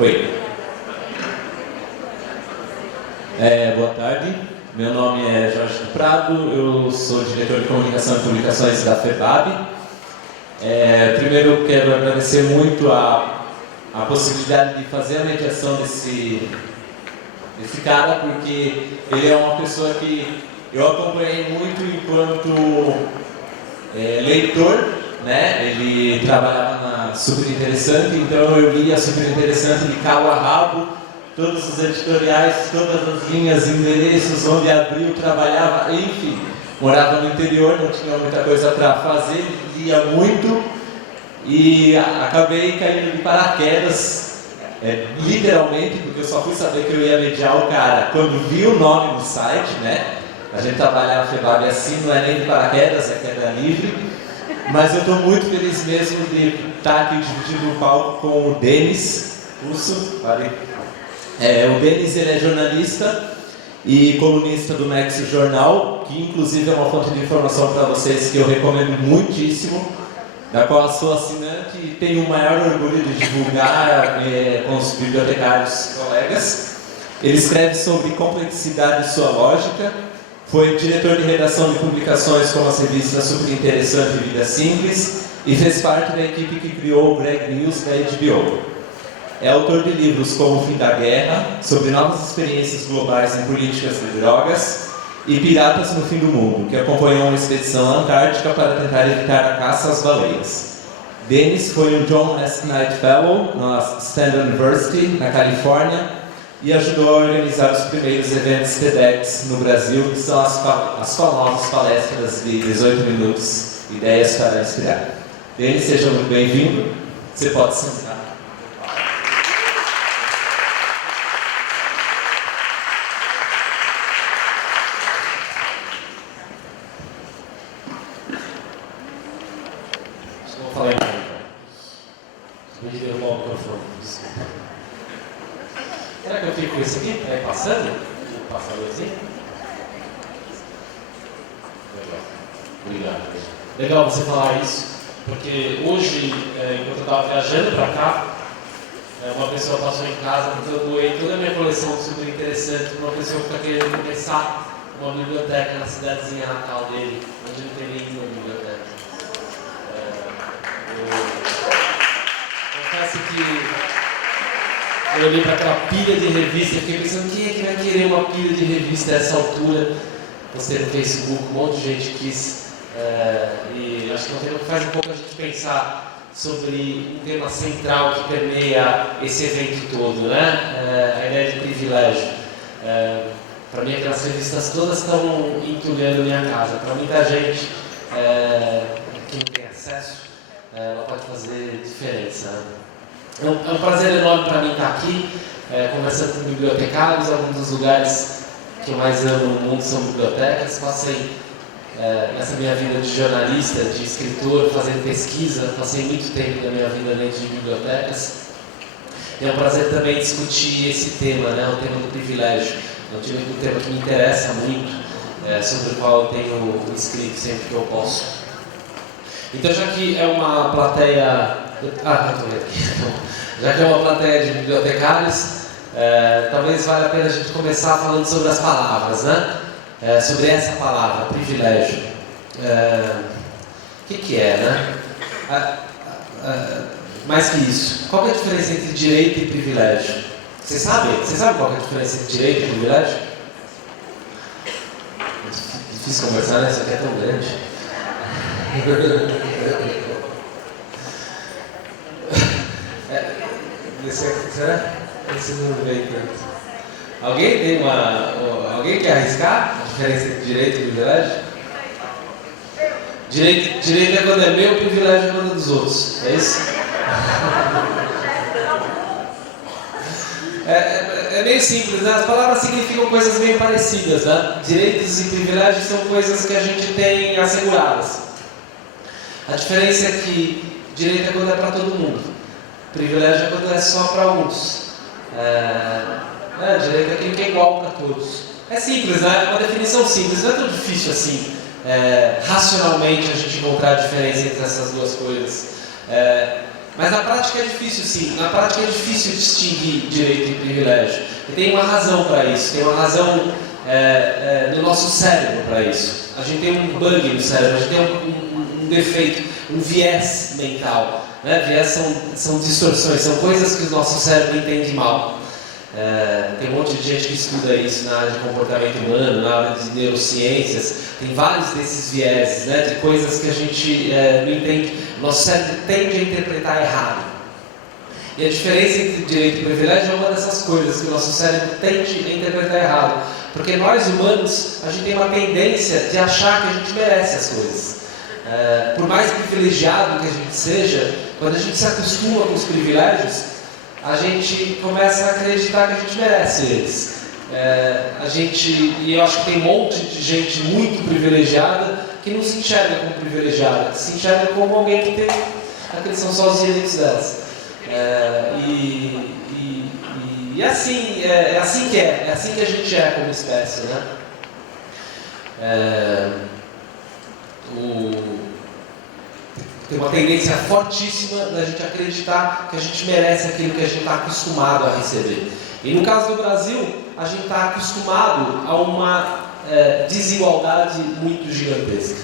Oi. Boa tarde. Meu nome é Jorge do Prado, eu sou diretor de comunicação e publicações da FEBAB. Primeiro eu quero agradecer muito a possibilidade de fazer a mediação desse cara, porque ele é uma pessoa que eu acompanhei muito enquanto leitor, né? Ele trabalhava na Super Interessante, então eu lia a Super Interessante de cabo a rabo, todos os editoriais, todas as linhas, endereços, onde abriu, trabalhava, enfim, morava no interior, não tinha muita coisa para fazer, lia muito e acabei caindo de paraquedas, literalmente, porque eu só fui saber que eu ia mediar o cara quando vi o nome no site, né? A gente trabalha na FEBAB assim, não é nem de paraquedas, é queda livre. Mas eu estou muito feliz mesmo de estar aqui dividindo o palco com o Denis Russo. O Denis, ele é jornalista e colunista do Nexo Jornal, que inclusive é uma fonte de informação para vocês que eu recomendo muitíssimo, da qual eu sou assinante e tenho o maior orgulho de divulgar com os bibliotecários e colegas. Ele escreve sobre complexidade e sua lógica. Foi diretor de redação de publicações como as revistas Super Interessante e Vida Simples e fez parte da equipe que criou o Greg News da HBO. É autor de livros como O Fim da Guerra, sobre novas experiências globais em políticas de drogas, e Piratas no Fim do Mundo, que acompanhou uma expedição à Antártica para tentar evitar a caça às baleias. Denis foi um John S. Knight Fellow na Stanford University, na Califórnia, e ajudou a organizar os primeiros eventos TEDx no Brasil, que são as famosas palestras de 18 minutos, ideias para inspirar. Denis, seja muito bem-vindo. Você pode sentar. Vou falar então. Vou derrubar o microfone. Será que eu fico com esse aqui? Vai passando? O passadorzinho? Legal. Obrigado. Legal você falar isso, porque hoje, enquanto eu estava viajando para cá, uma pessoa passou em casa, então eu doei toda a minha coleção super interessante para uma pessoa que está querendo começar uma biblioteca na cidadezinha natal dele, onde não tem nenhuma biblioteca. Confesso que eu olhei para aquela pilha de revista e fiquei pensando, quem é que vai querer uma pilha de revista a essa altura? Postei no Facebook, um monte de gente quis, e acho que faz um pouco a gente pensar sobre um tema central que permeia esse evento todo, né? A ideia de privilégio. Para mim, aquelas revistas todas estão entulhando minha casa. Para muita gente, quem tem acesso, ela pode fazer diferença. Né? É um prazer enorme para mim estar aqui, conversando com bibliotecários. Alguns dos lugares que eu mais amo no mundo são bibliotecas. Passei nessa minha vida de jornalista, de escritor, fazendo pesquisa, passei muito tempo da minha vida dentro de bibliotecas. E é um prazer também discutir esse tema, né, o tema do privilégio. É um tema que me interessa muito, sobre o qual eu tenho escrito sempre que eu posso. Então, já que é uma plateia... Já que é uma plateia de bibliotecários, talvez valha a pena a gente começar falando sobre as palavras, né? Sobre essa palavra, privilégio. O que é, né? Mais que isso, qual é a diferença entre direito e privilégio? Você sabe qual é a diferença entre direito e privilégio? É difícil conversar, né? Isso aqui é tão grande. Será? Esse não veio tanto. Alguém quer arriscar a diferença entre direito e privilégio? Direito é quando é meu, privilégio é quando é dos outros. É isso? É meio simples, né? As palavras significam coisas meio parecidas, né? Direitos e privilégios são coisas que a gente tem asseguradas. A diferença é que direito é quando é para todo mundo. Privilégio é quando é só para alguns. Direito é aquilo que é igual para todos. É simples, né? É uma definição simples, não é tão difícil assim, racionalmente, a gente encontrar a diferença entre essas duas coisas. Mas na prática é difícil, sim. Na prática é difícil distinguir direito e privilégio. E tem uma razão para isso. Tem uma razão no nosso cérebro para isso. A gente tem um bug no cérebro, a gente tem um defeito, um viés mental. Né? Viés são distorções, são coisas que o nosso cérebro entende mal. Tem um monte de gente que estuda isso na área de comportamento humano, na área de neurociências. Tem vários desses vieses, né? De coisas que a gente não entende. Nosso cérebro tende a interpretar errado. E a diferença entre direito e privilégio é uma dessas coisas que o nosso cérebro tende a interpretar errado. Porque nós humanos, a gente tem uma tendência de achar que a gente merece as coisas. Por mais privilegiado que a gente seja, quando a gente se acostuma com os privilégios, a gente começa a acreditar que a gente merece eles. E eu acho que tem um monte de gente muito privilegiada que não se enxerga como privilegiada, que se enxerga como alguém que tem aqueles são só os direitos delas. É assim que a gente é como espécie, né? Tem uma tendência fortíssima da gente acreditar que a gente merece aquilo que a gente está acostumado a receber. E no caso do Brasil, a gente está acostumado a uma desigualdade muito gigantesca.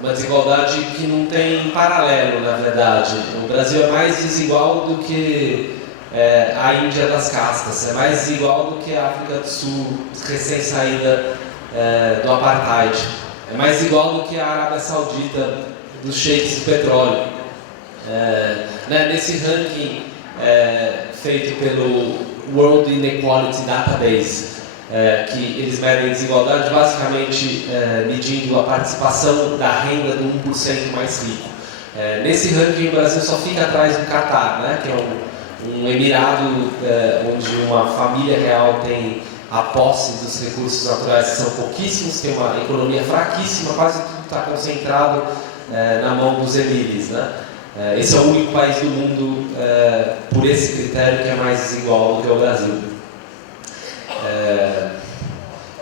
Uma desigualdade que não tem paralelo, na verdade. O Brasil é mais desigual do que a Índia das castas, é mais desigual do que a África do Sul, recém-saída do apartheid. É mais igual do que a Arábia Saudita dos sheiks do petróleo. Nesse ranking feito pelo World Inequality Database, que eles medem desigualdade basicamente medindo a participação da renda do 1% mais rico. Nesse ranking o Brasil só fica atrás do Catar, né, que é um emirado onde uma família real tem a posse dos recursos naturais que são pouquíssimos, tem uma economia fraquíssima, quase tudo está concentrado na mão dos emíres, né? Esse é o único país do mundo, por esse critério, que é mais desigual do que o Brasil.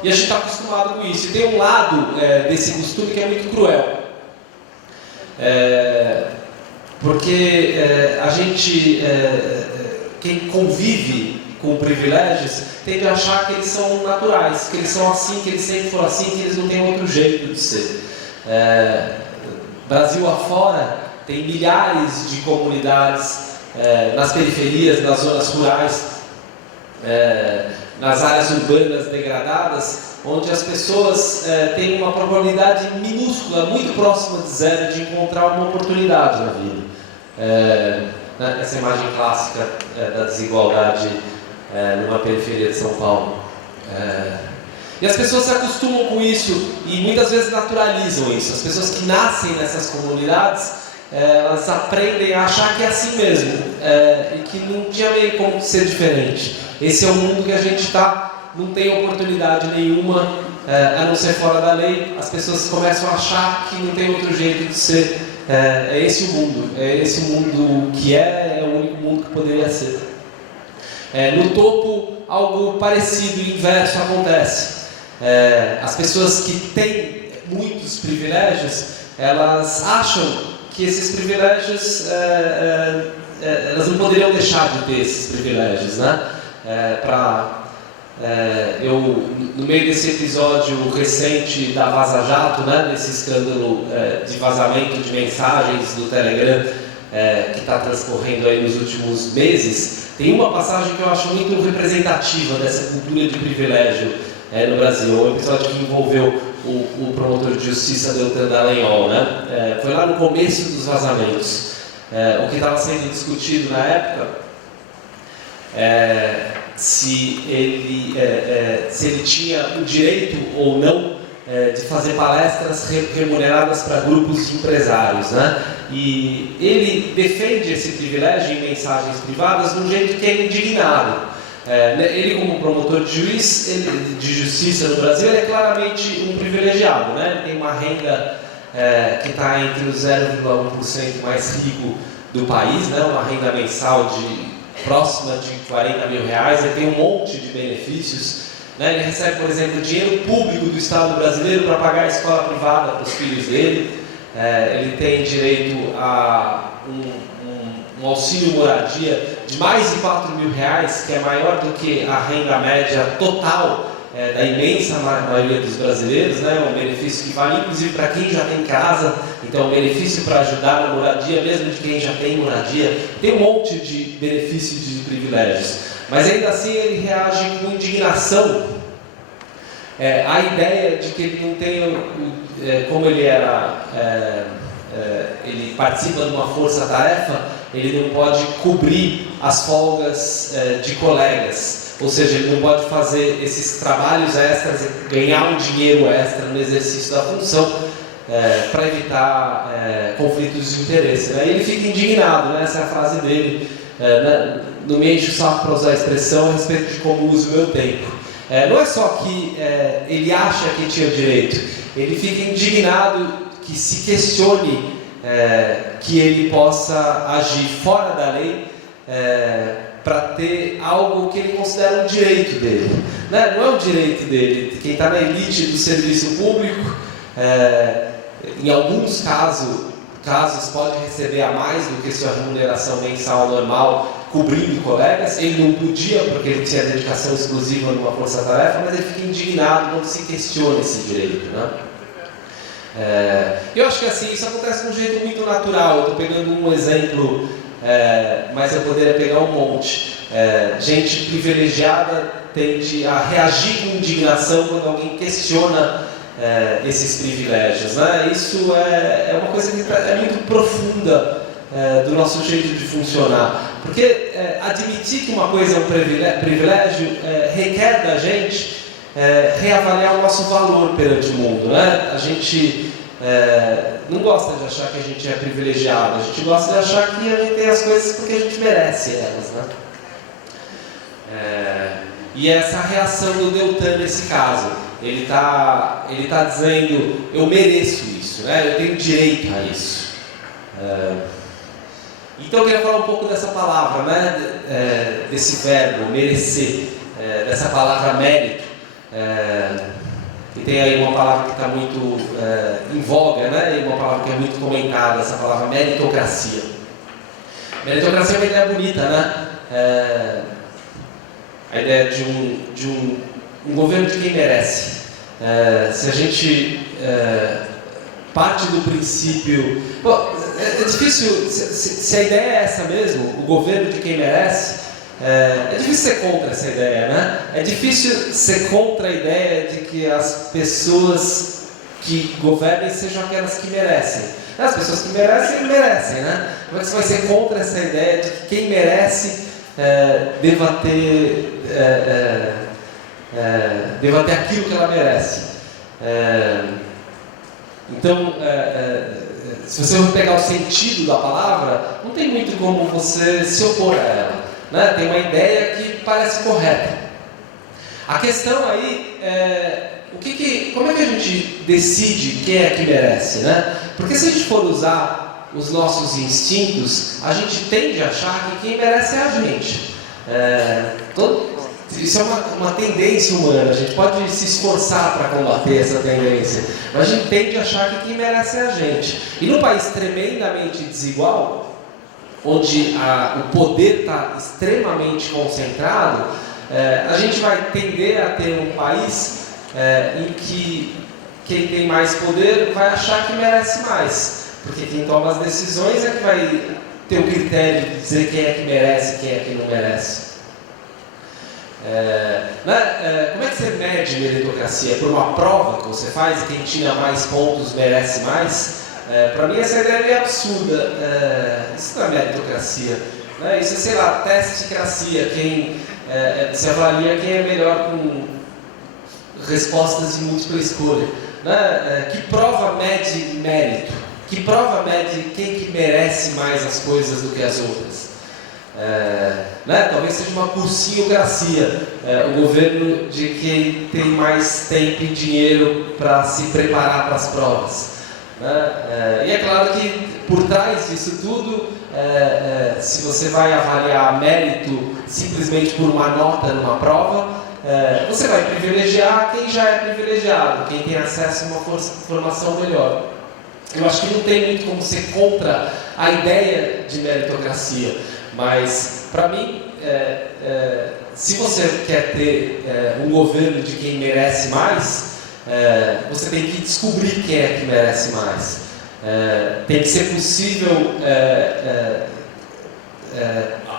E a gente está acostumado com isso. E tem um lado desse costume que é muito cruel. Porque a gente, quem convive com privilégios, tende a achar que eles são naturais, que eles são assim, que eles sempre foram assim, que eles não têm outro jeito de ser. Brasil afora, tem milhares de comunidades nas periferias, nas zonas rurais, nas áreas urbanas degradadas, onde as pessoas têm uma probabilidade minúscula, muito próxima de zero, de encontrar uma oportunidade na vida. Essa imagem clássica da desigualdade numa periferia de São Paulo. E as pessoas se acostumam com isso e muitas vezes naturalizam isso. As pessoas que nascem nessas comunidades, elas aprendem a achar que é assim mesmo, e que não tinha meio como ser diferente. Esse é o mundo que a gente está, não tem oportunidade nenhuma, a não ser fora da lei. As pessoas começam a achar que não tem outro jeito de ser. É esse o mundo que é o único mundo que poderia ser. No topo, algo parecido e inverso acontece. As pessoas que têm muitos privilégios, elas acham que esses privilégios, elas não poderiam deixar de ter esses privilégios, né? No meio desse episódio recente da Vaza Jato, né, desse escândalo de vazamento de mensagens do Telegram que está transcorrendo aí nos últimos meses, tem uma passagem que eu acho muito representativa dessa cultura de privilégio no Brasil. Um episódio que envolveu o promotor de justiça Deltan Dallagnol, né? Foi lá no começo dos vazamentos. O que estava sendo discutido na época se ele tinha o direito ou não de fazer palestras remuneradas para grupos de empresários, né? E ele defende esse privilégio em mensagens privadas de um jeito que é indignado. Ele, como promotor de justiça no Brasil, ele é claramente um privilegiado, né? Ele tem uma renda que está entre o 0,1% mais rico do país, né? Uma renda mensal próxima de 40 mil reais, ele tem um monte de benefícios, né? Ele recebe, por exemplo, dinheiro público do Estado brasileiro para pagar a escola privada para os filhos dele, ele tem direito a um auxílio moradia de mais de R$4.000, que é maior do que a renda média total da imensa maioria dos brasileiros, né? Um benefício que vale inclusive para quem já tem casa, então um benefício para ajudar na moradia, mesmo de quem já tem moradia, tem um monte de benefícios e de privilégios, mas ainda assim ele reage com indignação à ideia de que ele não tem, como ele ele participa de uma força-tarefa, ele não pode cobrir as folgas de colegas. Ou seja, ele não pode fazer esses trabalhos extras e ganhar um dinheiro extra no exercício da função para evitar conflitos de interesse. Né? E ele fica indignado, né? Essa é a frase dele, não me enche o saco para usar a expressão a respeito de como uso o meu tempo. Não é só que ele acha que tinha direito, ele fica indignado que se questione que ele possa agir fora da lei para ter algo que ele considera um direito dele. Né? Não é um direito dele. Quem está na elite do serviço público, em alguns casos pode receber a mais do que sua remuneração mensal normal, cobrindo colegas. Ele não podia porque ele tinha dedicação exclusiva numa força-tarefa, mas ele fica indignado quando se questiona esse direito. Né? Eu acho que assim, isso acontece de um jeito muito natural. Eu estou pegando um exemplo, mas eu poderia pegar um monte. Gente privilegiada tende a reagir com indignação quando alguém questiona esses privilégios. Né? Isso é uma coisa que é muito profunda do nosso jeito de funcionar. Porque admitir que uma coisa é um privilégio requer da gente reavaliar o nosso valor perante o mundo. Né? A gente não gosta de achar que a gente é privilegiado, a gente gosta de achar que a gente tem as coisas porque a gente merece elas. Né? E essa reação do Deltan nesse caso, ele tá dizendo, eu mereço isso, né? Eu tenho direito a isso. Então eu queria falar um pouco dessa palavra, né? Desse verbo, merecer, dessa palavra mérito. E tem aí uma palavra que está muito em voga, né? E uma palavra que é muito comentada, essa palavra meritocracia. Meritocracia é uma ideia bonita, né? A ideia de um governo de quem merece. Se a gente parte do princípio... Bom, é difícil, se a ideia é essa mesmo, o governo de quem merece, é difícil ser contra essa ideia, né? É difícil ser contra a ideia de que as pessoas que governem sejam aquelas que merecem. As pessoas que merecem, merecem, né? Como é que você vai ser contra essa ideia de que quem merece deva ter aquilo que ela merece? Então, se você for pegar o sentido da palavra, não tem muito como você se opor a ela, né? Tem uma ideia que parece correta. A questão aí como é que a gente decide quem é que merece, né? Porque se a gente for usar os nossos instintos, a gente tende a achar que quem merece é a gente. Isso é uma tendência humana, a gente pode se esforçar para combater essa tendência, mas a gente tende a achar que quem merece é a gente. E num país tremendamente desigual, onde o poder está extremamente concentrado, a gente vai tender a ter um país em que quem tem mais poder vai achar que merece mais, porque quem toma as decisões é que vai ter o critério de dizer quem é que merece e quem é que não merece. Como é que você mede meritocracia? Por uma prova que você faz e quem tinha mais pontos merece mais? Para mim essa ideia é meio absurda. Isso não é meritocracia, né? Isso é, sei lá, testecracia. Se avalia quem é melhor com respostas de múltipla escolha, né? Que prova mede mérito? Que prova mede quem que merece mais as coisas do que as outras? Talvez seja uma cursinhocracia, o governo de quem tem mais tempo e dinheiro para se preparar para as provas. E é claro que por trás disso tudo, se você vai avaliar mérito simplesmente por uma nota numa prova, você vai privilegiar quem já é privilegiado, quem tem acesso a uma formação melhor. eu acho que não tem muito como ser contra a ideia de meritocracia, mas para mim, se você quer ter um governo de quem merece mais, você tem que descobrir quem é que merece mais. Tem que ser possível,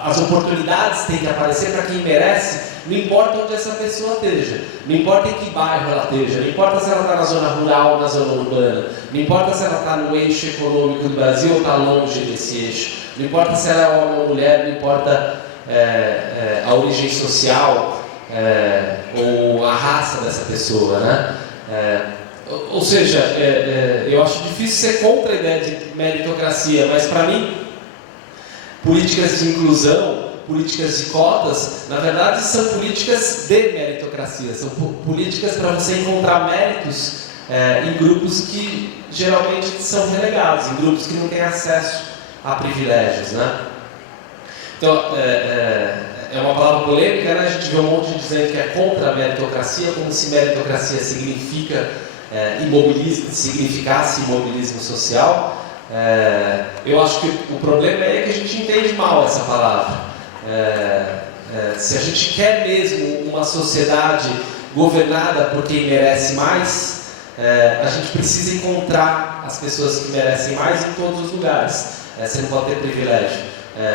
as oportunidades têm que aparecer para quem merece, não importa onde essa pessoa esteja, não importa em que bairro ela esteja, não importa se ela está na zona rural ou na zona urbana, não importa se ela está no eixo econômico do Brasil ou está longe desse eixo, não importa se ela é homem ou mulher, não importa a origem social ou a raça dessa pessoa, né? Ou seja, eu acho difícil ser contra a ideia de meritocracia, mas para mim, políticas de inclusão, políticas de cotas, na verdade são políticas de meritocracia, são políticas para você encontrar méritos em grupos que geralmente são relegados, em grupos que não têm acesso a privilégios, né? Então, é uma palavra polêmica, né? A gente vê um monte dizendo que é contra a meritocracia, como se meritocracia significasse imobilismo social. Eu acho que o problema é que a gente entende mal essa palavra. Se a gente quer mesmo uma sociedade governada por quem merece mais, a gente precisa encontrar as pessoas que merecem mais em todos os lugares. Você não pode ter privilégio.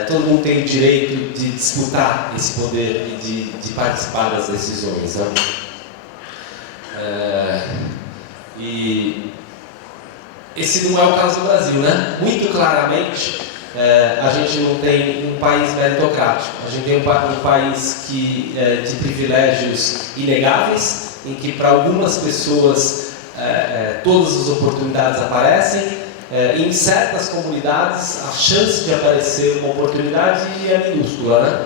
Todo mundo tem o direito de disputar esse poder e de participar das decisões, né? E esse não é o caso do Brasil, né? Muito claramente, a gente não tem um país meritocrático. A gente tem um país de privilégios inegáveis, em que para algumas pessoas todas as oportunidades aparecem. Em certas comunidades, a chance de aparecer uma oportunidade é minúscula, né?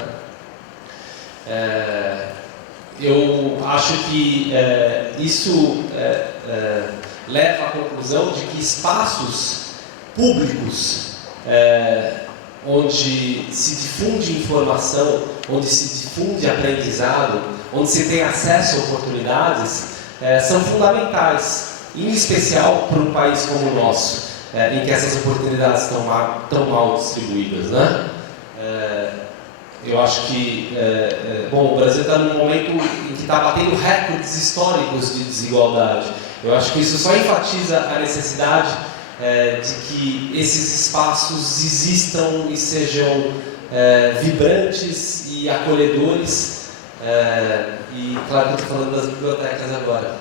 Eu acho que isso leva à conclusão de que espaços públicos onde se difunde informação, onde se difunde aprendizado, onde se tem acesso a oportunidades, são fundamentais, em especial para um país como o nosso, em que essas oportunidades estão mal distribuídas, né? Eu acho que o Brasil está num momento em que está batendo recordes históricos de desigualdade. Eu acho que isso só enfatiza a necessidade de que esses espaços existam e sejam vibrantes e acolhedores. E claro que eu estou falando das bibliotecas agora.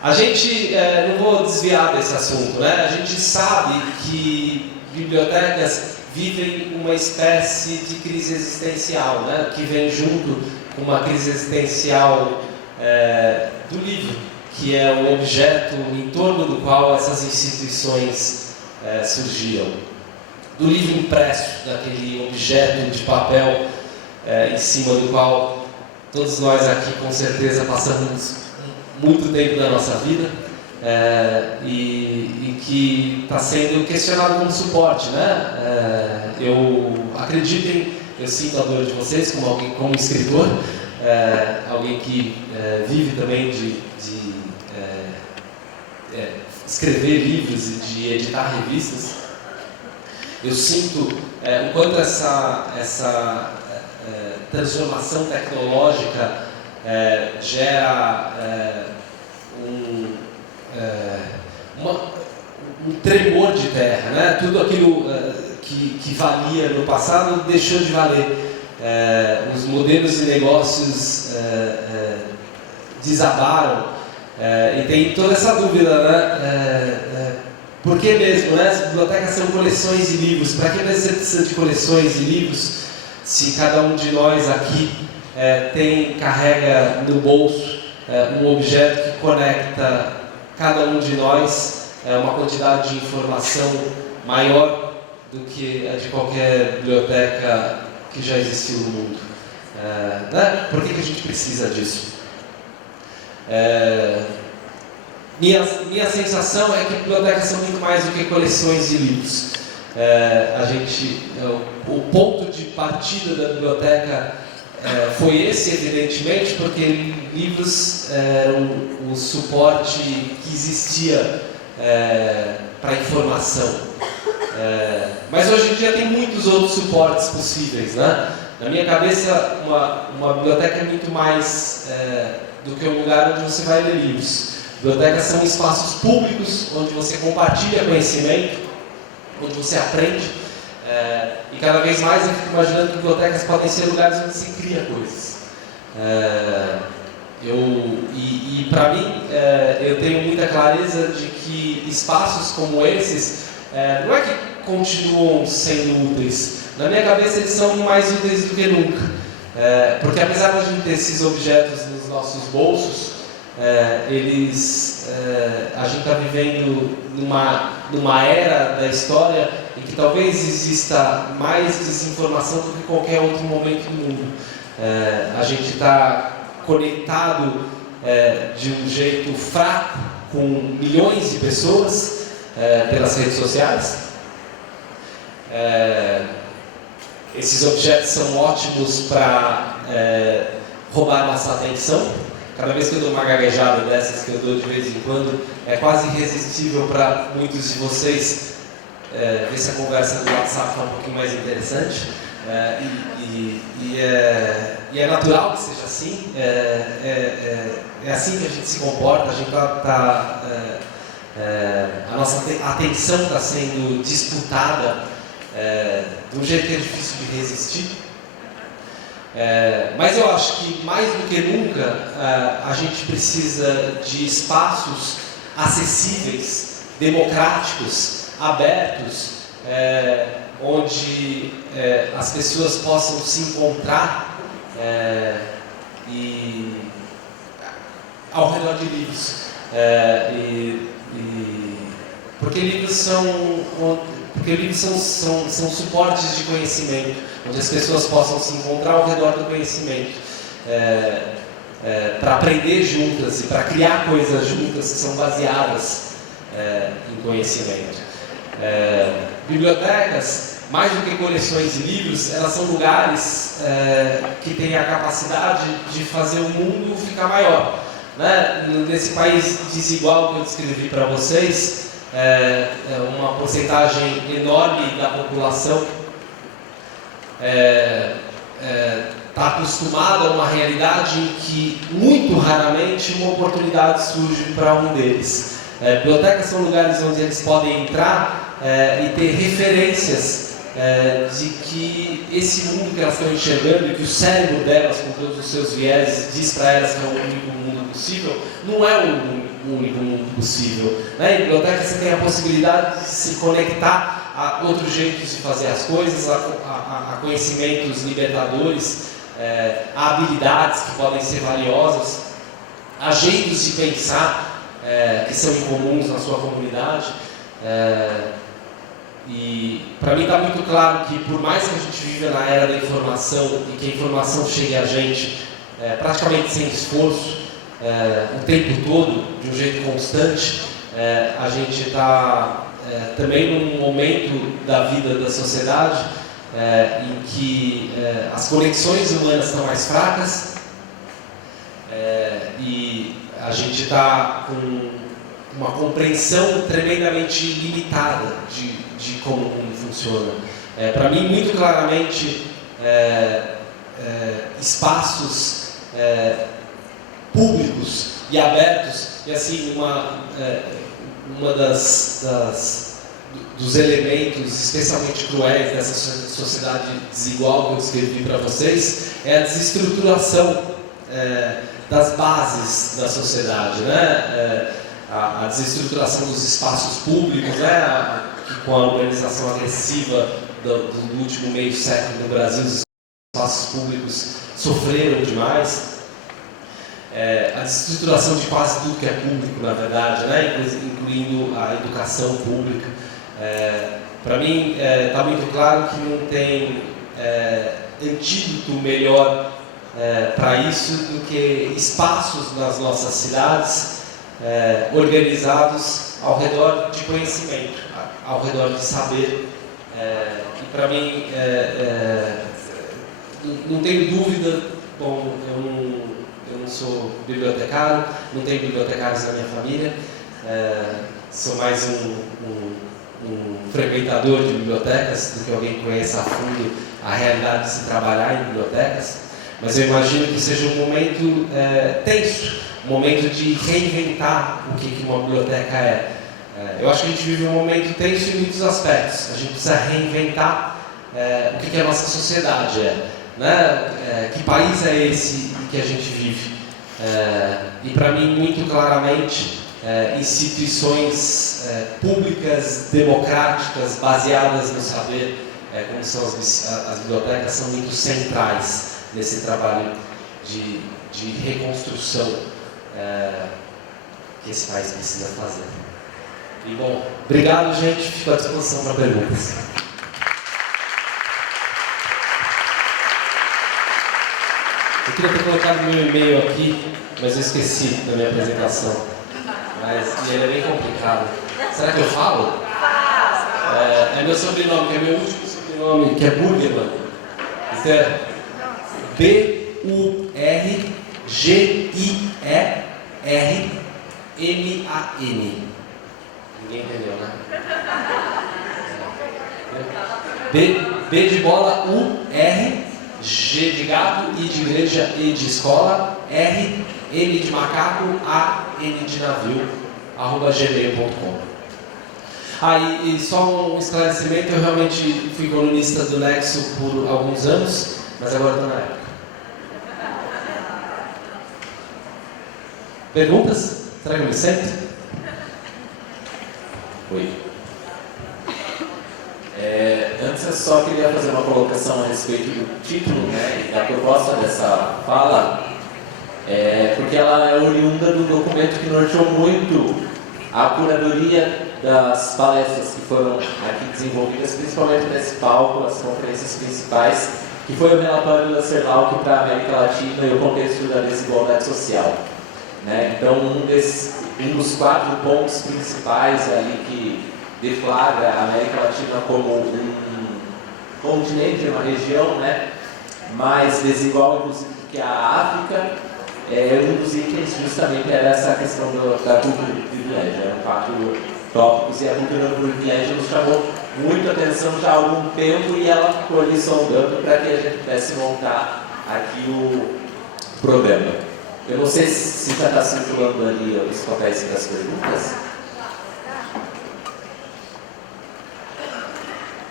A gente, não vou desviar desse assunto, né? A gente sabe que bibliotecas vivem uma espécie de crise existencial, né? Que vem junto com uma crise existencial do livro, que é o objeto em torno do qual essas instituições surgiram. Do livro impresso, daquele objeto de papel em cima do qual todos nós aqui com certeza passamos muito tempo da nossa vida e que está sendo questionado como suporte, né? Eu sinto a dor de vocês como escritor, alguém que vive também de escrever livros e de editar revistas. Eu sinto o quanto essa transformação tecnológica gera um tremor de terra, né? Tudo aquilo que valia no passado deixou de valer. Os modelos de negócios desabaram e tem toda essa dúvida, né? Por que mesmo, né? As bibliotecas são coleções de livros. Para que você precisa de coleções de livros se cada um de nós aqui carrega no bolso um objeto que conecta cada um de nós uma quantidade de informação maior do que a de qualquer biblioteca que já existiu no mundo. Né? Por que a gente precisa disso? Minha sensação é que bibliotecas são muito mais do que coleções de livros. O ponto de partida da biblioteca foi esse, evidentemente, porque livros eram o suporte que existia para a informação. Mas hoje em dia tem muitos outros suportes possíveis, né? Na minha cabeça, uma biblioteca é muito mais do que um lugar onde você vai ler livros. Bibliotecas são espaços públicos onde você compartilha conhecimento, onde você aprende. E cada vez mais eu fico imaginando que bibliotecas podem ser lugares onde se cria coisas. Para mim, eu tenho muita clareza de que espaços como esses não é que continuam sendo úteis. Na minha cabeça, eles são mais úteis do que nunca. Porque apesar de a gente ter esses objetos nos nossos bolsos, a gente está vivendo numa era da história em que talvez exista mais desinformação do que qualquer outro momento do mundo. A gente está conectado de um jeito fraco com milhões de pessoas pelas redes sociais. Esses objetos são ótimos para roubar nossa atenção. Cada vez que eu dou uma gaguejada dessas que eu dou de vez em quando, é quase irresistível para muitos de vocês ver se a conversa do WhatsApp está um pouquinho mais interessante. E é natural que seja assim. É assim que a gente se comporta. A gente a nossa atenção está sendo disputada de um jeito que é difícil de resistir. Mas eu acho que mais do que nunca a gente precisa de espaços acessíveis, democráticos, abertos, onde as pessoas possam se encontrar ao redor de livros. Porque livros são suportes de conhecimento, onde as pessoas possam se encontrar ao redor do conhecimento, para aprender juntas e para criar coisas juntas que são baseadas em conhecimento. Bibliotecas, mais do que coleções de livros, elas são lugares que têm a capacidade de fazer o mundo ficar maior. Né? Nesse país desigual que eu descrevi para vocês, uma porcentagem enorme da população está acostumada a uma realidade em que, muito raramente, uma oportunidade surge para um deles. Bibliotecas são lugares onde eles podem entrar e ter referências de que esse mundo que elas estão enxergando e que o cérebro delas, com todos os seus vieses, diz para elas que é o único mundo possível, não é o único mundo possível. Em biblioteca você tem a possibilidade de se conectar a outros jeitos de fazer as coisas, a conhecimentos libertadores, a habilidades que podem ser valiosas, a jeitos de pensar que são incomuns na sua comunidade. E para mim está muito claro que, por mais que a gente viva na era da informação e que a informação chegue a gente praticamente sem esforço, o tempo todo, de um jeito constante, a gente está também num momento da vida da sociedade em que as conexões humanas estão mais fracas e a gente está com uma compreensão tremendamente limitada de como o mundo funciona. Para mim, muito claramente, espaços públicos e abertos, e assim, uma dos elementos especialmente cruéis dessa sociedade desigual que eu descrevi para vocês é a desestruturação das bases da sociedade, né? A desestruturação dos espaços públicos, né? Que com a urbanização agressiva do último meio século no Brasil, os espaços públicos sofreram demais. A desestruturação de quase tudo que é público, na verdade, né? Incluindo a educação pública. Para mim, está muito claro que não tem antídoto melhor para isso do que espaços nas nossas cidades organizados ao redor de conhecimento, ao redor de saber. E para mim, não tenho dúvida Bom, eu não sou bibliotecário, não tenho bibliotecários na minha família, sou mais um frequentador de bibliotecas do que alguém que conheça a fundo a realidade de se trabalhar em bibliotecas, mas eu imagino que seja um momento tenso, um momento de reinventar o que uma biblioteca é. Eu acho que a gente vive um momento tenso em muitos aspectos. A gente precisa reinventar o que a nossa sociedade é, né? Que país é esse em que a gente vive? E para mim, muito claramente, instituições públicas, democráticas, baseadas no saber, como são as bibliotecas, são muito centrais nesse trabalho de reconstrução que esse país precisa fazer. E bom, obrigado, gente. Fico à disposição para perguntas. Eu queria ter colocado meu e-mail aqui, mas eu esqueci da minha apresentação. Mas ele é bem complicado. Será que eu falo? É meu sobrenome, que é meu último sobrenome, que é Burgerman. Isso é B-U-R-G-I-E-R-M-A-N. Ninguém entendeu, né? B de bola, U, R, G de gato, I de igreja, E de escola, R, M de macaco, A, N de navio, @gmail.com. E só um esclarecimento, eu realmente fui colunista do Nexo por alguns anos, mas agora estou na época. Perguntas? Será que eu me sento? Oi. Antes eu só queria fazer uma colocação a respeito do título, né, e da proposta dessa fala, porque ela é oriunda do documento que norteou muito a curadoria das palestras que foram aqui desenvolvidas, principalmente nesse palco, as conferências principais, que foi o relatório da CERLAUC para a América Latina e o contexto da desigualdade social. Né? Então, um dos 4 pontos principais ali que deflagra a América Latina como um continente, uma região, né, mais desigual, inclusive, que a África, um dos itens justamente era essa questão da cultura do privilégio. Eram 4 tópicos e a cultura do privilégio nos chamou muito a atenção já há algum tempo e ela ficou ali sondando para que a gente pudesse montar aqui o programa. Eu não sei se já está circulando ali os papéis das perguntas.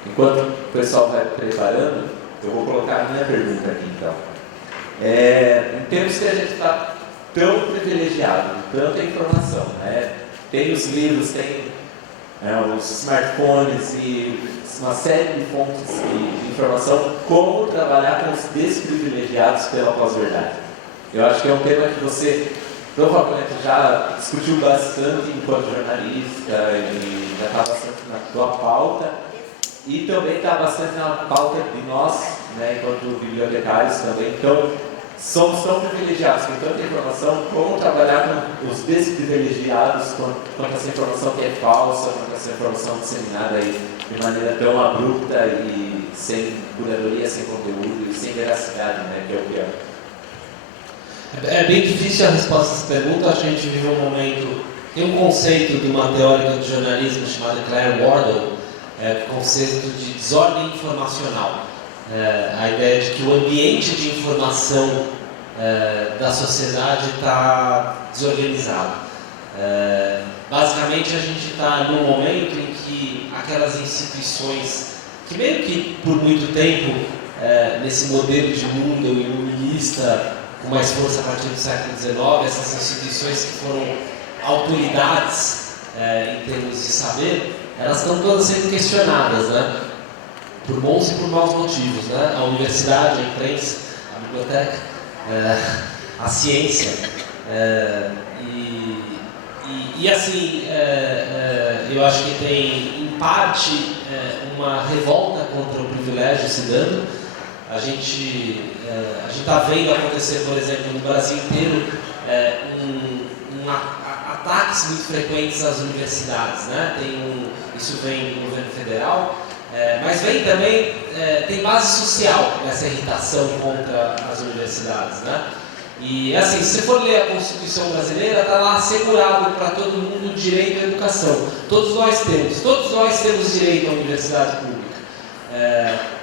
Enquanto o pessoal vai preparando, eu vou colocar a minha pergunta aqui então. Em termos que a gente está tão privilegiado, tanta informação, né? Tem os livros, tem os smartphones e uma série de fontes de informação, como trabalhar com os desprivilegiados pela pós-verdade. Eu acho que é um tema que você provavelmente já discutiu bastante enquanto jornalista e já está bastante na tua pauta e também está bastante na pauta de nós, né, enquanto bibliotecários também. Então, somos tão privilegiados com tanta informação, como trabalhar com os desprivilegiados quanto essa informação que é falsa, quanto essa informação disseminada aí de maneira tão abrupta e sem curadoria, sem conteúdo e sem veracidade, né, que é o pior. É bem difícil a resposta a essa pergunta. Acho que a gente vive um momento... Tem um conceito de uma teórica do jornalismo chamada Claire Wardle, conceito de desordem informacional. A ideia de que o ambiente de informação da sociedade está desorganizado. Basicamente, a gente está num momento em que aquelas instituições que meio que por muito tempo, nesse modelo de mundo iluminista, com mais força a partir do século XIX, essas instituições que foram autoridades em termos de saber, elas estão todas sendo questionadas, né? Por bons e por maus motivos, né? A universidade, a imprensa, a biblioteca, a ciência. E assim, eu acho que tem, em parte, uma revolta contra o privilégio se dando. A gente está vendo acontecer, por exemplo, no Brasil inteiro, ataques muito frequentes às universidades, né? Isso vem do governo federal, Mas vem também, tem base social nessa irritação contra as universidades, né? E assim, se você for ler a Constituição brasileira, está lá assegurado para todo mundo o direito à educação. Todos nós temos direito à universidade pública.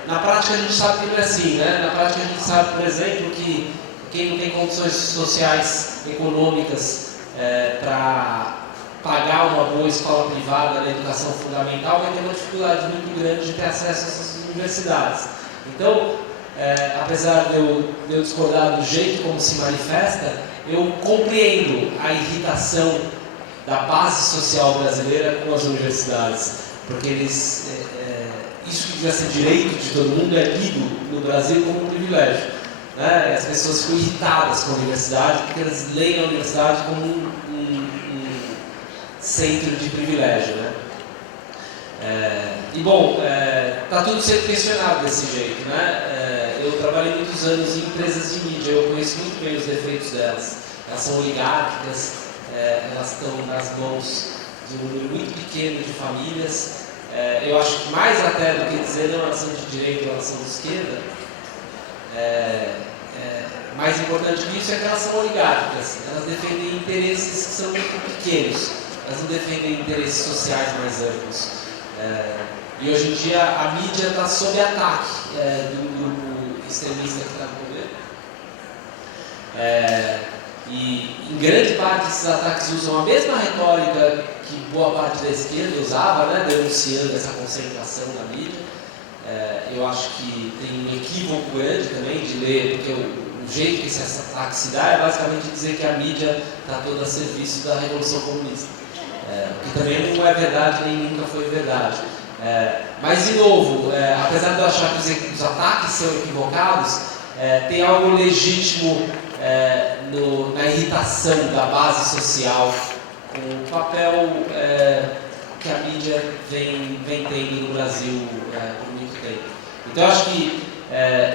Na prática a gente sabe que não é assim, né? Na prática a gente sabe, por exemplo, que quem não tem condições sociais, econômicas para pagar uma boa escola privada na educação fundamental vai ter uma dificuldade muito grande de ter acesso a essas universidades. Então, apesar de eu discordar do jeito como se manifesta, eu compreendo a irritação da base social brasileira com as universidades, porque isso que devia ser direito de todo mundo é lido no Brasil como um privilégio, né? As pessoas ficam irritadas com a universidade porque elas leem a universidade como um centro de privilégio, né? Está tudo sendo questionado desse jeito, né? Eu trabalhei muitos anos em empresas de mídia, eu conheço muito bem os defeitos delas. Elas são oligárquicas, elas estão nas mãos de um número muito pequeno de famílias. Eu acho que mais até do que dizer não, elas são de direita ou elas são de esquerda, mais importante que isso é que elas são oligárquicas. Elas defendem interesses que são muito pequenos, elas não defendem interesses sociais mais amplos. E hoje em dia a mídia está sob ataque do grupo extremista que está no poder. E em grande parte esses ataques usam a mesma retórica que boa parte da esquerda usava, né, denunciando essa concentração da mídia. Eu acho que tem um equívoco grande também de ler, porque o jeito que esse ataque se dá é basicamente dizer que a mídia está toda a serviço da Revolução Comunista. Que também não é verdade, nem nunca foi verdade. Mas, de novo, apesar de eu achar que os ataques são equivocados, tem algo legítimo na irritação da base social com o papel que a mídia vem tendo no Brasil por muito tempo. Então, eu acho que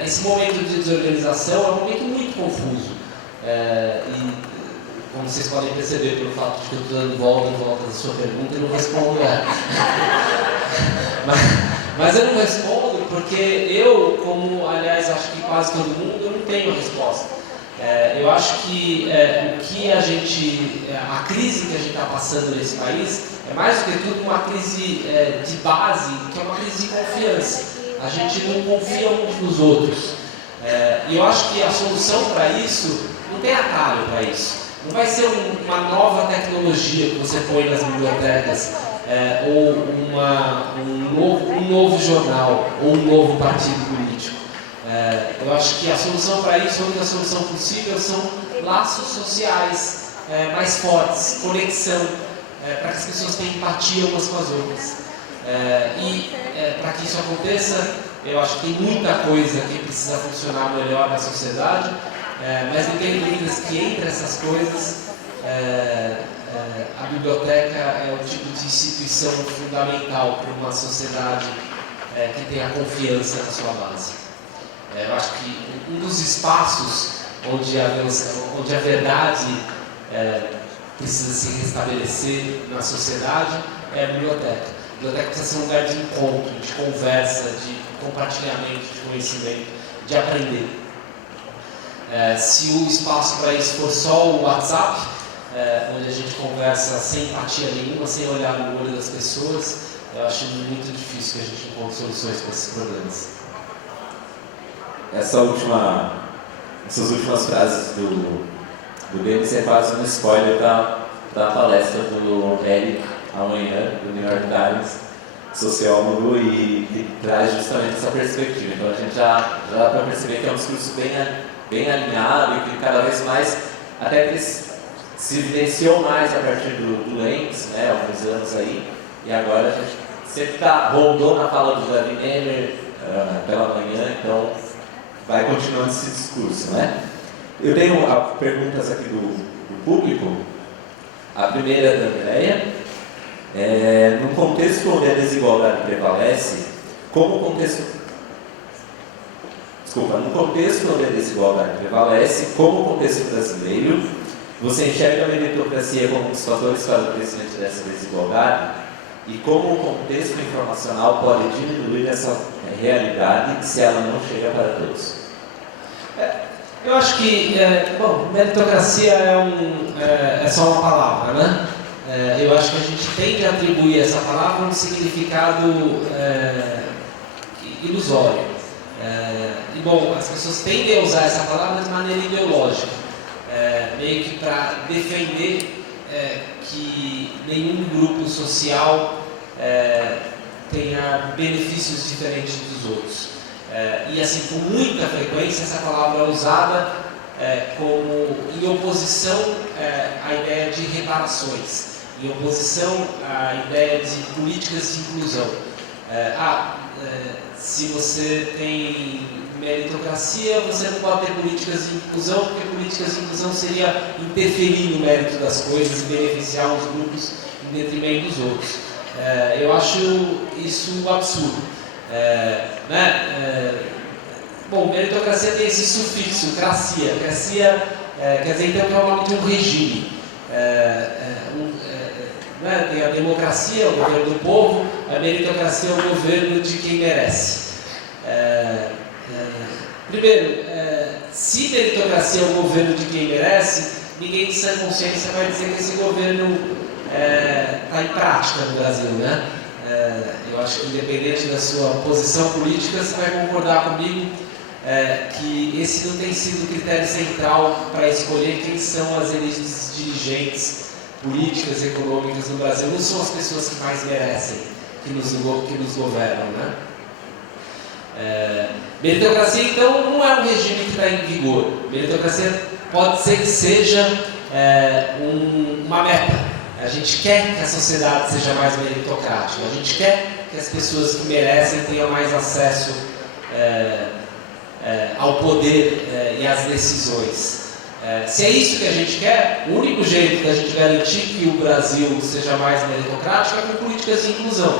esse momento de desorganização é um momento muito confuso. Como vocês podem perceber pelo fato de que eu estou dando volta em volta da sua pergunta, eu não respondo ela. Mas eu não respondo porque eu, como aliás acho que quase todo mundo, eu não tenho a resposta. Eu acho que a crise que a gente está passando nesse país é mais do que tudo uma crise de base, que é uma crise de confiança. A gente não confia uns nos outros. E eu acho que a solução para isso não tem atalho para isso. Não vai ser uma nova tecnologia que você põe nas bibliotecas, ou um novo jornal, ou um novo partido político. Eu acho que a solução para isso, a única solução possível, são laços sociais mais fortes, conexão, para que as pessoas tenham empatia umas com as outras. Para que isso aconteça, eu acho que tem muita coisa que precisa funcionar melhor na sociedade. Mas não tenho dúvidas que entre essas coisas a biblioteca é o tipo de instituição fundamental para uma sociedade que tenha confiança na sua base. Eu acho que um dos espaços onde a verdade precisa se restabelecer na sociedade é a biblioteca. A biblioteca precisa ser um lugar de encontro, de conversa, de compartilhamento de conhecimento, de aprender. Se o espaço para isso for só o WhatsApp, onde a gente conversa sem empatia nenhuma, sem olhar no olho das pessoas, eu acho muito difícil que a gente encontre soluções para esses problemas. Essas últimas frases do Denis é quase um spoiler da palestra do Eric amanhã, do New York Times, sociólogo, e traz justamente essa perspectiva. Então a gente já dá para perceber que é um discurso bem alinhado e que cada vez mais, até que se evidenciou mais a partir do Lentz, né, alguns anos aí, e agora a gente sempre rondou na fala do Davi Nemer pela manhã, então vai continuando esse discurso, né? Eu tenho perguntas aqui do público. A primeira é da Andréia. No contexto onde a desigualdade prevalece, no contexto onde a desigualdade prevalece, como o contexto brasileiro, você enxerga a meritocracia como um dos fatores para o crescimento dessa desigualdade? e como o contexto informacional pode diminuir essa realidade se ela não chega para todos. Eu acho que, meritocracia é só uma palavra, né? Eu acho que a gente tende a atribuir essa palavra um significado ilusório. As pessoas tendem a usar essa palavra de maneira ideológica, meio que para defender que nenhum grupo social tenha benefícios diferentes dos outros. E assim, com muita frequência, essa palavra é usada como em oposição à ideia de reparações, em oposição à ideia de políticas de inclusão. Se você tem meritocracia, você não pode ter políticas de inclusão, porque políticas de inclusão seria interferir no mérito das coisas e beneficiar uns grupos em detrimento dos outros. Eu acho isso um absurdo. Meritocracia tem esse sufixo, cracia. Cracia quer dizer então que é o nome de um regime. Tem a democracia, o governo do povo, a meritocracia é o governo de quem merece. Primeiro, se meritocracia é o governo de quem merece, ninguém de sã consciência vai dizer que esse governo está em prática no Brasil, né? Eu acho que, independente da sua posição política, você vai concordar comigo que esse não tem sido o critério central para escolher quem são as elites dirigentes políticas e econômicas no Brasil. Não são as pessoas que mais merecem que nos governam, né? Meritocracia, então, não é um regime que está em vigor. Meritocracia pode ser que seja uma meta. A gente quer que a sociedade seja mais meritocrática. A gente quer que as pessoas que merecem tenham mais acesso ao poder e às decisões. Se é isso que a gente quer, o único jeito da gente garantir que o Brasil seja mais meritocrático é com políticas de inclusão.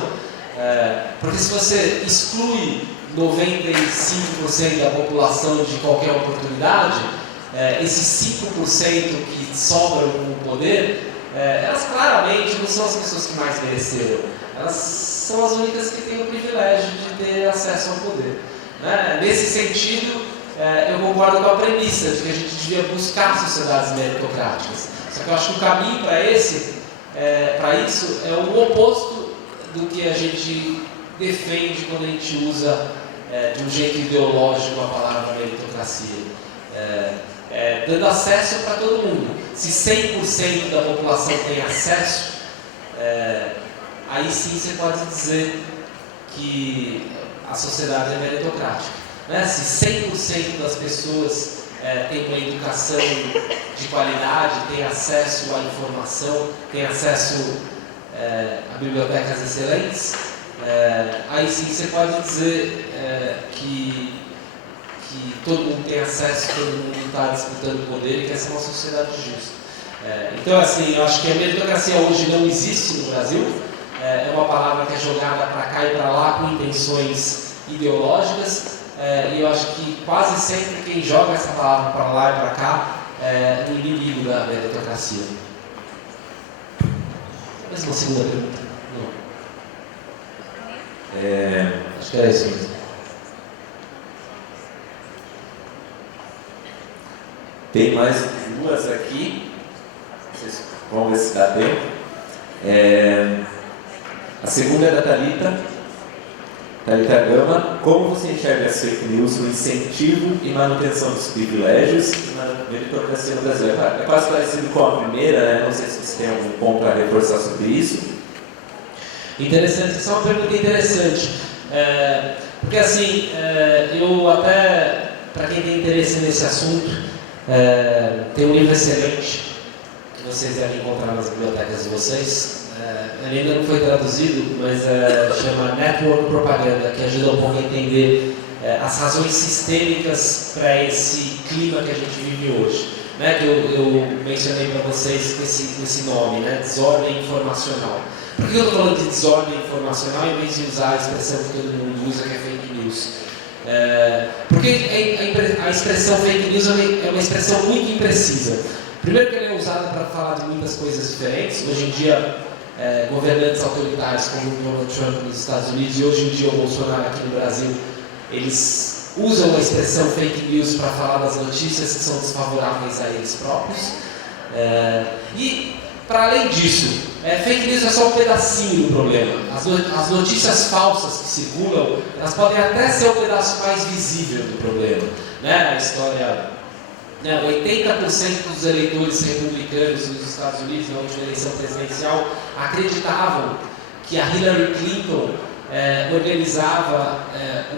Porque se você exclui 95% da população de qualquer oportunidade, esses 5% que sobram com o poder, elas claramente não são as pessoas que mais mereceram. Elas são as únicas que têm o privilégio de ter acesso ao poder. Nesse sentido, eu concordo com a premissa de que a gente devia buscar sociedades meritocráticas. Só que eu acho que o caminho para isso é o oposto do que a gente defende quando a gente usa de um jeito ideológico a palavra meritocracia. Dando acesso para todo mundo. Se 100% da população tem acesso, aí sim você pode dizer que a sociedade é meritocrática. Se 100% das pessoas têm uma educação de qualidade, têm acesso à informação, têm acesso a bibliotecas excelentes, aí sim você pode dizer que todo mundo tem acesso, todo mundo está disputando poder e que essa é uma sociedade justa. Então, assim, eu acho que a meritocracia hoje não existe no Brasil. É uma palavra que é jogada para cá e para lá com intenções ideológicas. E eu acho que quase sempre quem joga essa palavra para lá e para cá é o inimigo da meritocracia. Talvez uma segunda pergunta. Não. Acho que era isso mesmo. Tem mais duas aqui, vocês vão ver se dá tempo. A segunda é da Thalita Gama. Como você enxerga as fake news no incentivo e manutenção dos privilégios na meritocracia no Brasil? É quase parecido com a primeira, né? Não sei se você tem algum ponto a reforçar sobre isso. Interessante, essa é uma pergunta interessante. Porque assim, eu até, para quem tem interesse nesse assunto, tem um livro excelente que vocês devem encontrar nas bibliotecas de vocês. Ele ainda não foi traduzido, mas chama Network Propaganda, que ajuda um pouco a entender as razões sistêmicas para esse clima que a gente vive hoje. Que eu mencionei para vocês com esse nome, desordem informacional. Por que eu estou falando de desordem informacional em vez de usar a expressão que todo mundo usa, que é fake news? Porque a expressão fake news é uma expressão muito imprecisa. Primeiro que ela é usada para falar de muitas coisas diferentes. Hoje em dia, governantes autoritários como o Donald Trump nos Estados Unidos e hoje em dia o Bolsonaro aqui no Brasil, eles usam a expressão fake news para falar das notícias que são desfavoráveis a eles próprios. E, para além disso, fake news é só um pedacinho do problema. As notícias falsas que circulam, elas podem até ser o pedaço mais visível do problema. Né? A história... 80% dos eleitores republicanos nos Estados Unidos, na última eleição presidencial, acreditavam que a Hillary Clinton organizava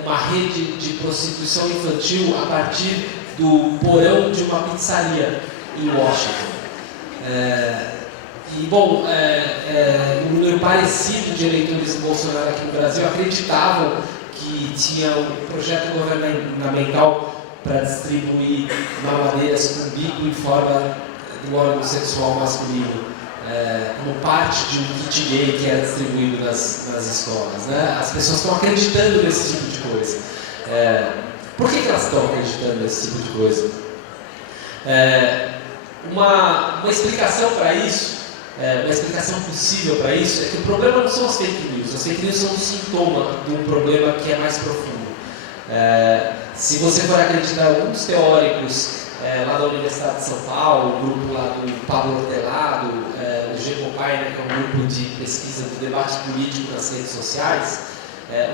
uma rede de prostituição infantil a partir do porão de uma pizzaria em Washington. Um número parecido de eleitores do Bolsonaro aqui no Brasil acreditavam que tinha um projeto governamental para distribuir mamadeiras com bico em forma do órgão sexual masculino, como parte de um kit gay que era distribuído nas escolas. Né? As pessoas estão acreditando nesse tipo de coisa. Por que elas estão acreditando nesse tipo de coisa? Uma explicação para isso, uma explicação possível para isso, é que o problema não são as fake news. As fake news são um sintoma de um problema que é mais profundo. Se você for acreditar em alguns teóricos lá da Universidade de São Paulo, o grupo lá do Pablo Hortelado, o GECOPAI, né, que é um grupo de pesquisa do debate político nas redes sociais,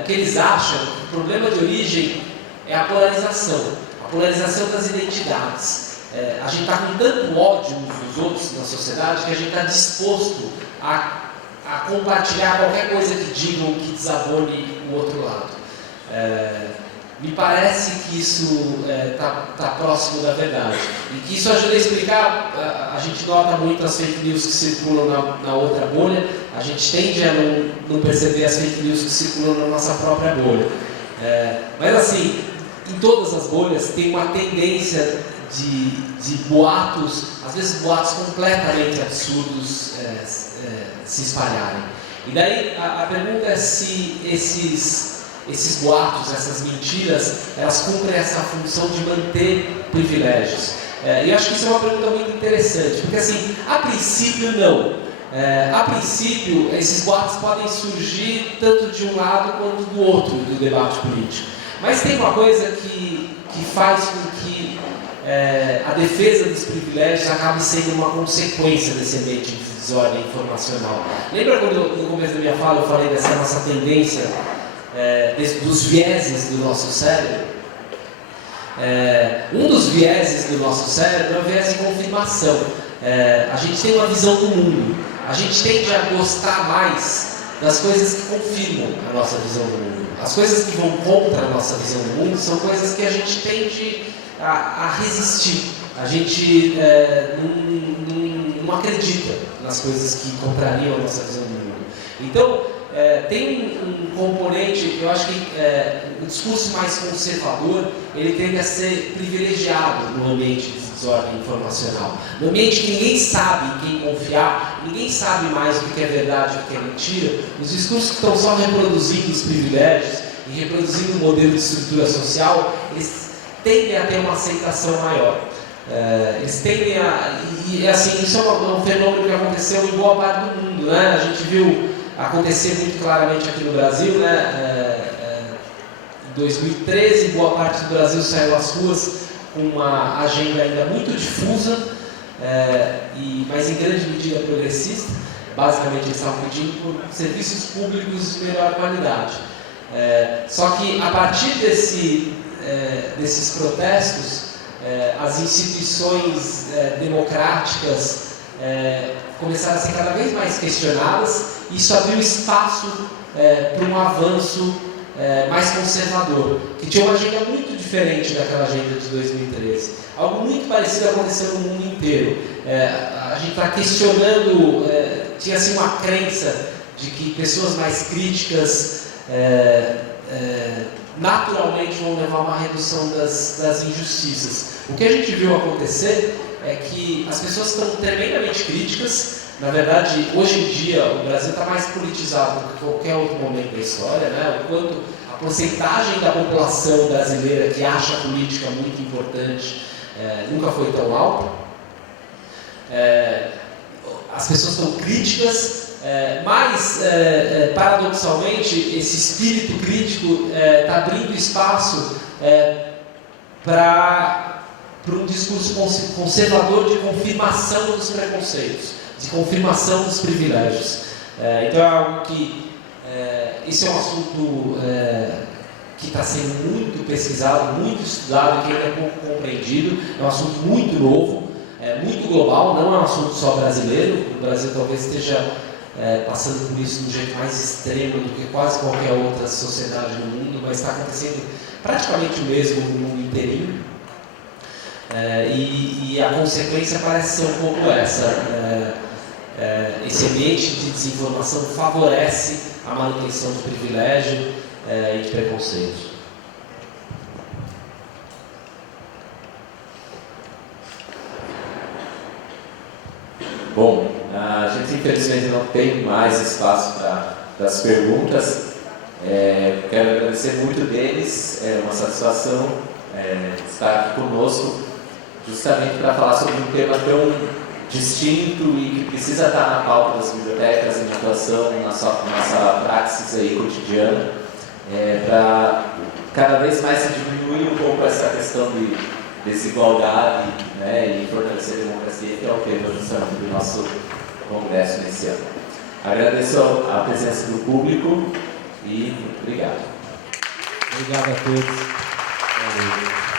o que eles acham, o problema de origem é a polarização das identidades. A gente está com tanto ódio uns dos outros na sociedade que a gente está disposto a compartilhar qualquer coisa que digam que desabone o outro lado. Me parece que isso está próximo da verdade. E que isso ajuda a explicar, a gente nota muito as fake news que circulam na outra bolha, a gente tende a não perceber as fake news que circulam na nossa própria bolha. Mas assim, em todas as bolhas tem uma tendência de boatos, às vezes boatos completamente absurdos se espalharem. E daí a pergunta é se esses boatos, essas mentiras, elas cumprem essa função de manter privilégios. E eu acho que isso é uma pergunta muito interessante, porque assim, a princípio não. A princípio, esses boatos podem surgir tanto de um lado quanto do outro do debate político. Mas tem uma coisa que faz com que a defesa dos privilégios acabe sendo uma consequência desse ambiente de desordem informacional. Lembra quando no começo da minha fala eu falei dessa nossa tendência dos vieses do nosso cérebro? Um dos vieses do nosso cérebro é o viés de confirmação. A gente tem uma visão do mundo. A gente tende a gostar mais das coisas que confirmam a nossa visão do mundo. As coisas que vão contra a nossa visão do mundo são coisas que a gente tende a resistir. A gente não acredita nas coisas que contrariam a nossa visão do mundo. Então, tem um componente, eu acho que o discurso mais conservador, ele tende a ser privilegiado no ambiente de desordem informacional. No ambiente que ninguém sabe em quem confiar, ninguém sabe mais o que é verdade e o que é mentira, os discursos que estão só reproduzindo os privilégios e reproduzindo o modelo de estrutura social, eles tendem a ter uma aceitação maior. Eles tendem a... E assim, isso é um fenômeno que aconteceu em boa parte do mundo, né? A gente viu acontecer muito claramente aqui no Brasil, né? Em 2013, boa parte do Brasil saiu às ruas com uma agenda ainda muito difusa, mas em grande medida progressista. Basicamente, eles estavam pedindo por serviços públicos de melhor qualidade. Só que, a partir desses protestos, as instituições democráticas começaram a ser cada vez mais questionadas, e isso abriu espaço para um avanço mais conservador, que tinha uma agenda muito diferente daquela agenda de 2013. Algo muito parecido aconteceu no mundo inteiro. A gente está questionando, tinha assim uma crença de que pessoas mais críticas naturalmente vão levar a uma redução das injustiças. O que a gente viu acontecer é que as pessoas estão tremendamente críticas. Na verdade, hoje em dia, o Brasil está mais politizado do que qualquer outro momento da história, né? O quanto a porcentagem da população brasileira que acha a política muito importante nunca foi tão alta. As pessoas estão críticas, Mas, paradoxalmente, esse espírito crítico está abrindo espaço para um discurso conservador de confirmação dos preconceitos, de confirmação dos privilégios. Então é algo que esse é um assunto que está sendo muito pesquisado, muito estudado e que ainda é pouco compreendido. É um assunto muito novo, muito global, não é um assunto só brasileiro. O Brasil talvez esteja passando por isso de um jeito mais extremo do que quase qualquer outra sociedade no mundo, mas está acontecendo praticamente o mesmo no mundo inteirinho. E a consequência parece ser um pouco essa. Esse ambiente de desinformação favorece a manutenção de privilégio e de preconceito. Bom, a gente infelizmente não tem mais espaço para as perguntas. Quero agradecer muito deles, é uma satisfação estar aqui conosco, justamente para falar sobre um tema tão distinto e que precisa estar na pauta das bibliotecas, em atuação, na nossa praxis aí cotidiana, para cada vez mais se diminuir um pouco essa questão de desigualdade, né, e fortalecer a democracia, que é o tema justamente do nosso congresso nesse ano. Agradeço a presença do público e muito obrigado. Obrigado a todos. Valeu.